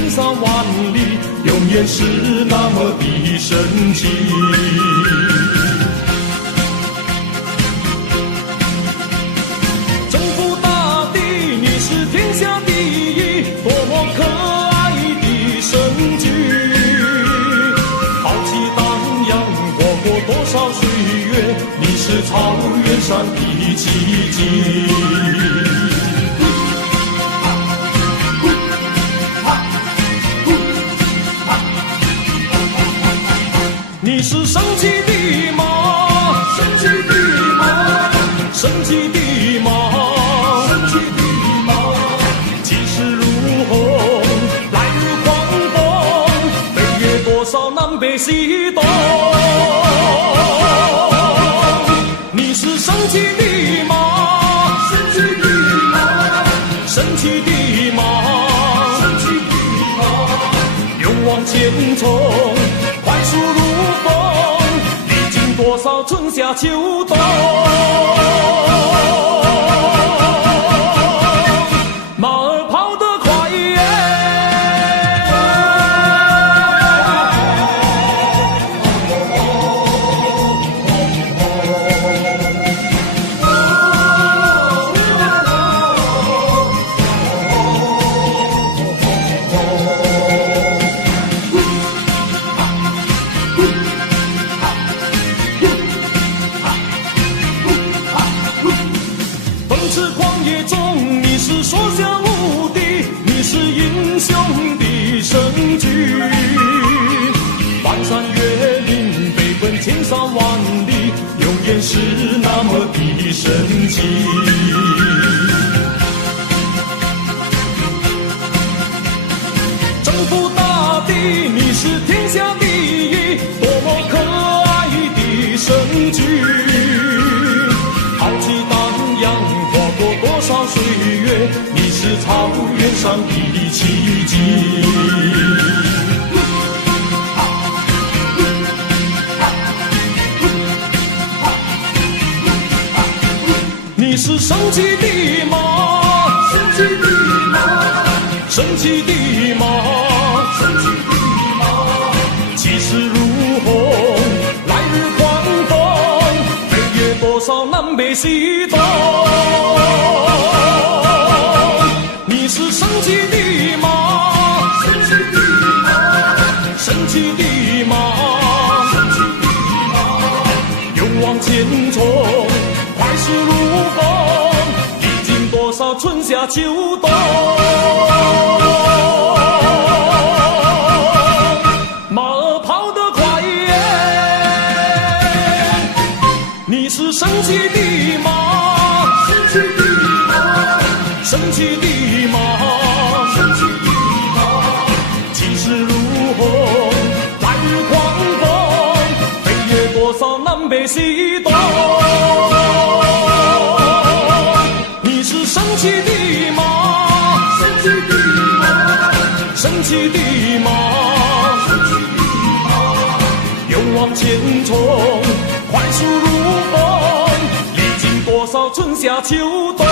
千山万里，永远是那么的神奇。征服大地，你是天下第一，多么可爱的神剧。豪气荡漾，活过多少岁月，你是草原上的奇迹。你是神奇的马，神奇的马，神奇的马，神奇的马，气势如虹，来日狂风，飞越多少南北西东。你是神奇的马，神奇的马，神奇的马，神奇的马，勇往前冲，快速如风，历经多少春夏秋冬。马儿跑得快耶，所向无敌，你是英雄的神剧。翻山越岭，飞奔千山万里，永远是那么的神奇。征服大地，你是天下第一，多么可爱的神剧。豪气荡漾，活过多少岁月，你是草原上的奇迹。你是神奇的马，神奇的马，神奇的马，神奇的马，气势如虹，来日狂风，飞越多少南北西东。你是神奇的马，神奇的马，神奇的马，神奇的马，勇往前冲，快速如风，历经多少春夏秋冬。马儿跑得快耶，你是神奇的马，神奇的马，神奇的马，神奇的马，气势如虹，来日狂风，飞越多少南北西东。你是神奇的马，神奇的马，神奇的马，神奇的马，勇往前冲，快速如风，历经多少春夏秋冬。